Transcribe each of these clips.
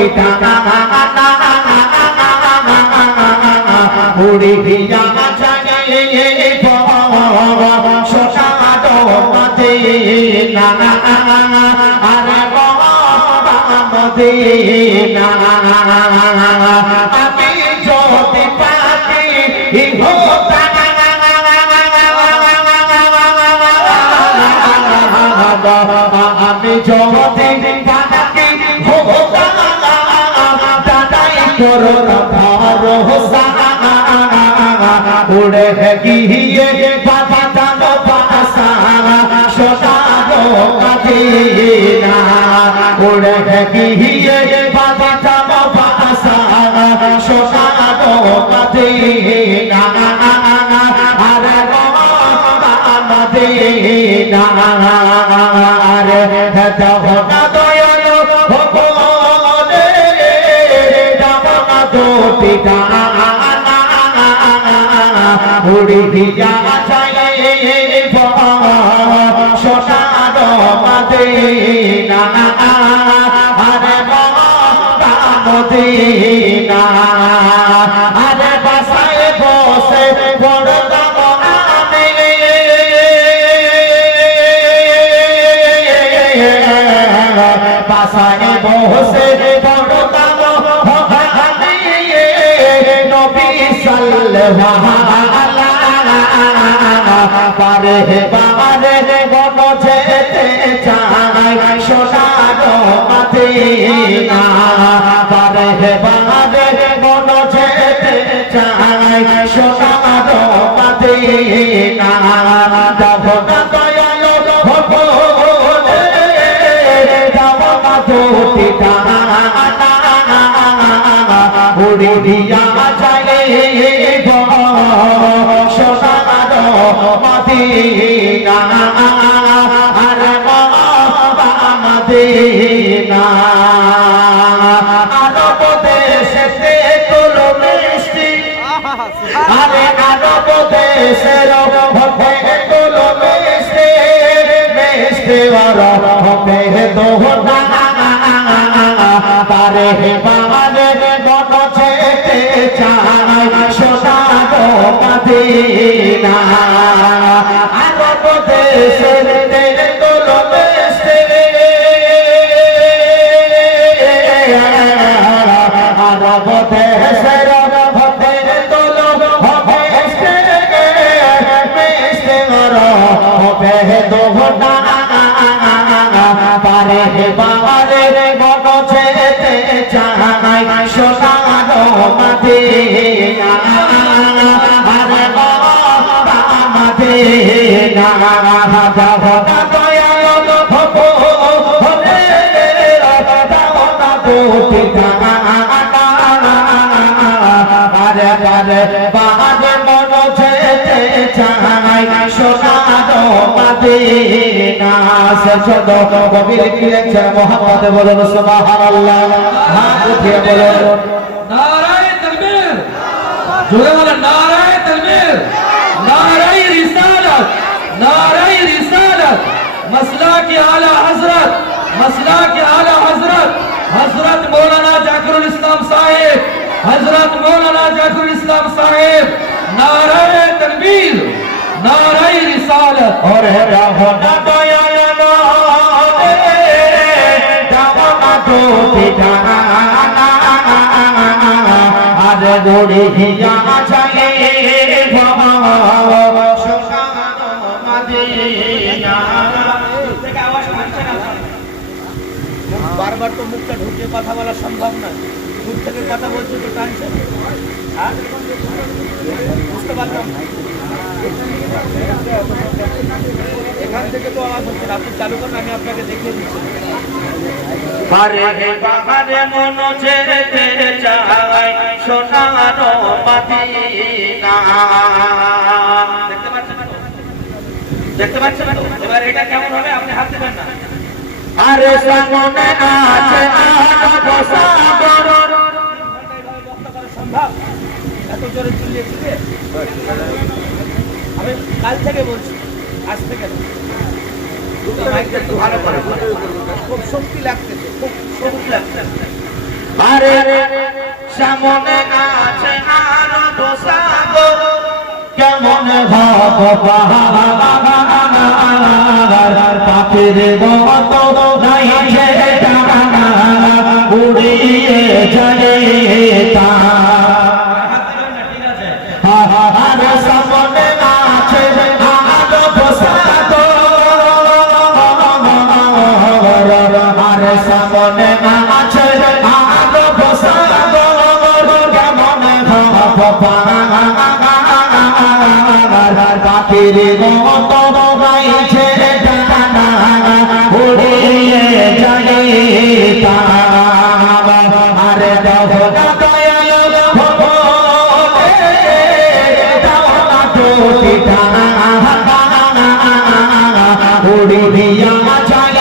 ঠিকানা উড়িয়া যায় শোষাদ মদিনা আরে মদিনা আমি যদি পাখি হতাম আমি যদি পাখি হতাম দাদাই করো ভরসা উড়ে গিয়ে বাবা জানো বাসা শোষাদ মদিনা উড়ে গিয়ে বাবা জানো বাসা শোষাদ মদিনা আরে মদিনা আরে জহনা দয়ালু ভগবানে জহনা দোটিকা উড়িয়া যায় শোষাদ মদিনা আরে মদিনা আরে বাসায় বসে পড়তাম আমি বাসায় বসে পড়তাম আমি নবী সাল্লাল্লাহু পারে বারে বন যেতে চাই শোষাদ মদিনা পারে বারে বন যেতে চাই শোষাদ মদিনা জহনা দয়ালু ভগবানে জহনা দোটিকা উড়িয়া যায় শোষাদ মদিনা আরে মদিনা আরব দেশেতে তুলো মিষ্টি আরে আরব দেশের হবে তুলো মিষ্টি মিষ্টি হবে দোহনা পারে বাবারে বন যেতে চাই শোষাদ মদিনা আরব দেশের তুলো মিষ্টি আরব দেশের হবে তুলো হবে মিষ্টি হবে দোহনা পারে বাবারে বন যেতে চাই শোষাদ মদিনা আরে মদিনা জহনা দয়ালু ভগবানে জহনা দোটিকা আরে বারে বারে মন যেতে চাই শোষাদ মদিনা সদ কবির কি লেখছেন মোহাম্মদ বলুন সুবহানাল্লাহ হাত উঠিয়ে বলুন নারায়ে তাকবীর জোরে বলেন নারায়ে তাকবীর নারায়ে রিসালাত मसला के आला हजरत हजरत मौलाना जाकिरुल इस्लाम साहिब हजरत मौलाना जाकिरुल इस्लाम साहिब नाराए तकबीर नाराए रिसालत और रहना दयालु जवाना तो ठिकाना आज जोड़ी हिया चले बार तो मुख ढुके कथा बोला सम्भव ना दूर থেকে কথা বলছো তো টানছে হ্যাঁ বুঝতে পারলাম এখান থেকে তো আওয়াজ হচ্ছে আপনি চালু করুন আমি আপনাকে দেখিয়ে দিচ্ছি পারে বাবারে মন যেতে চাই সোনার মদিনা দেখতে পাচ্ছেন তো এবার এটা কেমন হবে আপনি হাত দেবেন না আরে সামনে আছে আনন্দ সাগর সম্ভব এত জোরে চিল্লিয়ে আমি কাল থেকে বলছি আজ থেকে মাইকটা একটু ভালো করে খুব শক্তি লাগতেছে খুব শক্তি লাগছে আরে সামনে আছে আরব সাগর কেমন ভাব পাখির মতো নাই উড়িয়ে যায় আর সামনে আছে আরব সাগর আর সামনে আছে আরব সাগর কেমন ভাব পাখির মতো গাইছে ডানা উড়িয়ে যায় আরে দহনা দয়াল উড়িয়া যায়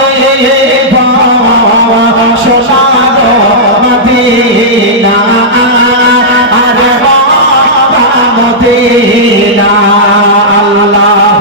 সোনার মদিনা আরে মদিনা আল্লাহ